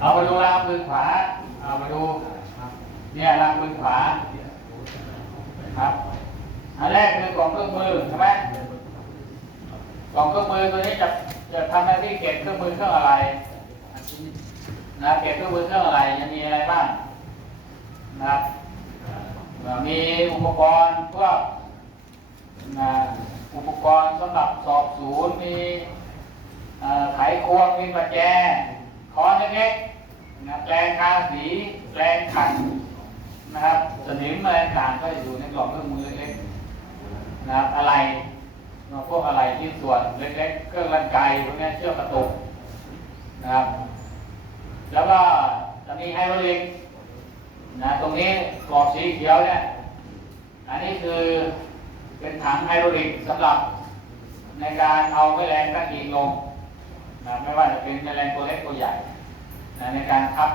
เอามาดูรางมือขวา เอามาดู เนี่ยรางมือขวา ครับอันแรกคือกล่องเครื่องมือใช่ไหมกล่องเครื่องมือตัวนี้จะจะทำหน้าที่เก็บเครื่องมือเครื่องอะไร นะเก็บเครื่องมือเครื่องอะไรยังมีอะไรบ้างนะครับมีอุปกรณ์พวกนะอุปกรณ์สำหรับสอบศูนย์มี ไขควงมีประแจค้อนเล็กๆนะแปรงทาสีแปรงขัดนะครับสนิมอะไรต่างก็อยู่ในกล่องเครื่องมือเล็กๆนะครับอะไรพวกอะไรที่ส่วนเล็กๆเครื่องรันไกพวกนี้เชือกกระตุกนะครับ แล้วก็จะมีไฮโดรลิกนะตรงนี้กรอบสีเขียวเนี่ยอันนี้คือเป็นถังไฮโดรลิกสำหรับในการเอาแมลงตั้งอิงลง นะไม่ว่าจะเป็นแมลงตัวเล็กตัวใหญ่นะในการคับ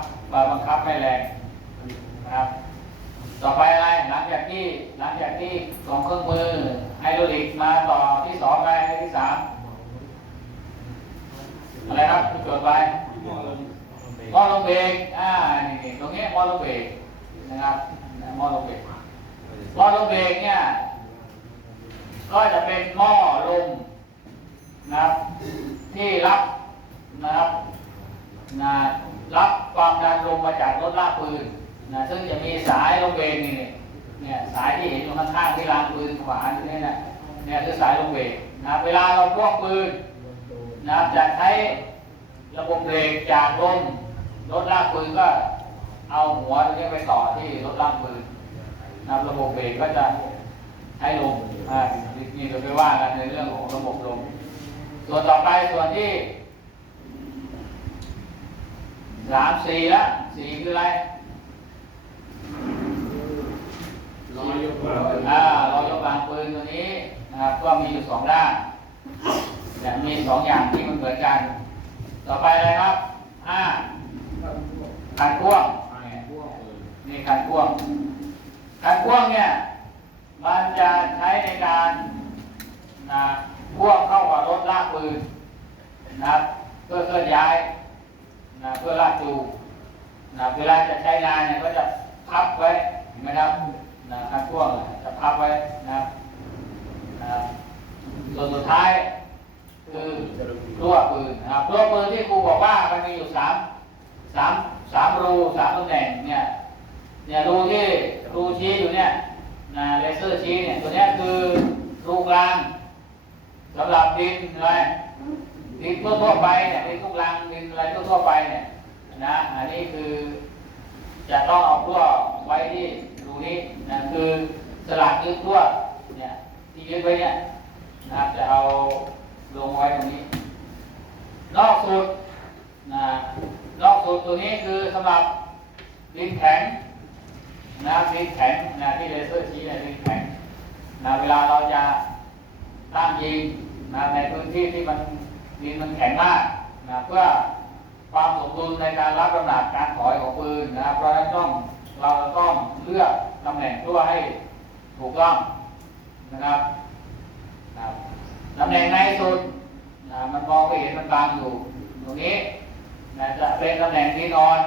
บังคับแมลงนะครับต่อไปอะไรหลังจากที่หลังจากที่ส่งเครื่องมือไฮดรอลิกมาต่อที่สองไปที่สามอะไรครับที่จดไว้มอลงเบรกอ่านี่นี่ตรงนี้มอลงเบรกนะครับมอลงเบรกมอลงเบรกเนี่ย ก็จะเป็นหม้อลม นะครับที่รับนะครับนะรับความดันลมมาจากรถลากปืนนะซึ่งจะมีสายลงเบรกนี่เนี่ยสายที่เห็นอยู่ข้างๆที่รางปืนขวานี่นะเนี่ยคือสายลงเบรกนะเวลาเราพวกปืนนะครับจะใช้ระบบเบรกจากลมรถลากปืนก็เอาหัวตรงนี้ไปต่อที่รถลากปืนนะระบบเบรกก็จะใช้ลมอ่านี่เราไปว่ากันในเรื่องของระบบลม ส่วนต่อไปส่วนที่สามสี่ละสี่คืออะไรรอยกว่าอ่าเรายกวางปืนตัวนี้นะครับ ก็มีอยู่สองด้านแต่มีสองอย่างที่มันเหมือนกัน ต่อไปอะไรครับห้าคันพ่วงเนี่ยพวกเลยนี่คันพ่วงคันพ่วงเนี่ย มันจะใช้ในการนะ พ่วงเข้ากับรถลากปืนนะเพื่อเคลื่อนย้ายนะเพื่อลากจูงนะเวลาจะใช้งานเนี่ยก็จะพับไว้เห็นไหมครับนะคันพ่วงจะพับไว้นะนะส่วนสุดท้ายคือรั่วปืนนะครับรั่วปืนที่ครูบอกว่ามันมีอยู่สามสามสามรูสามตำแหน่งเนี่ยเนี่ยรูที่รูชี้อยู่เนี่ยนะเลเซอร์ชี้เนี่ยตัวเนี้ยคือรูกลาง สำหรับดินอะไรดินทั่วๆไปเนี่ยดินทุกลังดินอะไรทั่วๆไปเนี่ยนะ อันนี้คือจะต้องเอาตัวไว้ที่รูนี้นะคือสลักยึดตัวเนี่ยที่ยึดไว้เนี่ยนะจะเอาลงไว้ตรงนี้ นอกสุดนะนอกสุดตัวนี้คือสำหรับดินแข็งนะดินแข็งนะที่เลเซอร์ชี้เนี่ยดินแข็งนะเวลาเราจะ ตั้งยิงนะในพื้นที่ที่มันดินมันแข็งมากนะเพื่อความสมดุลในการรับน้ำหนักการถอยของปืนนะครับเพราะฉะนั้นต้องเราต้องเลือกตำแหน่งตัวให้ถูกต้องนะครับนะตำแหน่งในสุดนะมันมองไม่เห็นมันบังอยู่ ตรงนี้นะจะเป็นตำแหน่งดินอ่อน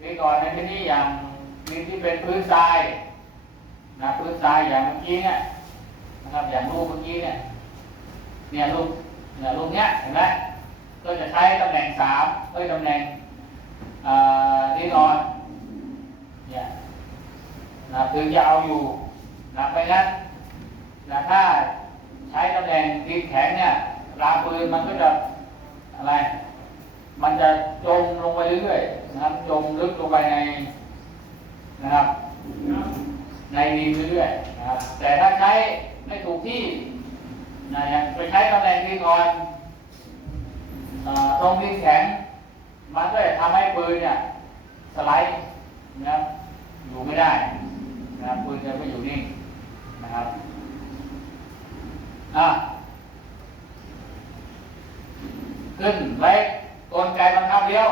ดินอนในที่นี้อย่างดินที่เป็นพื้นทรายนะพื้นทรายอย่างเมื่อกี้เนี่ย นะครับอย่างรูปเมื่อกี้เนี่ยเนี่ยรูปเนี่ยรูปเนี้ยเห็นไหมก็จะใช้ตำแหน่งสามเอ้ยตำแหน่งอ่าดินอ่อนเนี่ยนะถึงจะเอาอยู่นะไปนั้นนะถ้าใช้ตำแหน่งดินแข็งเนี่ยรางปืนมันก็จะอะไร มันจะจมลงไปเรื่อยๆนะครับจมลึกลงไปในนะครับ ในดินเรื่อยๆนะครับแต่ถ้าใช้ ไม่ถูกที่นะอย่างไปใช้ตำแหน่งดินอ่อนตรงดินแข็ง มันก็จะทำให้ปืนเนี่ยสไลด์นะครับอยู่ไม่ได้นะครับปืนจะไม่อยู่นิ่งนะครับอะขึ้นเล็กกลไกบังคับเลี้ยว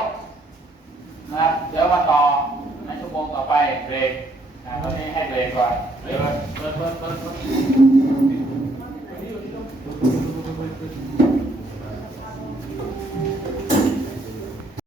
นะครับเดี๋ยวมาต่อในชั่วโมงต่อไปเบรกนะตอนนี้ให้เบรกก่อนเดี๋ยวเปิดเปิดเปิดเ Thank you.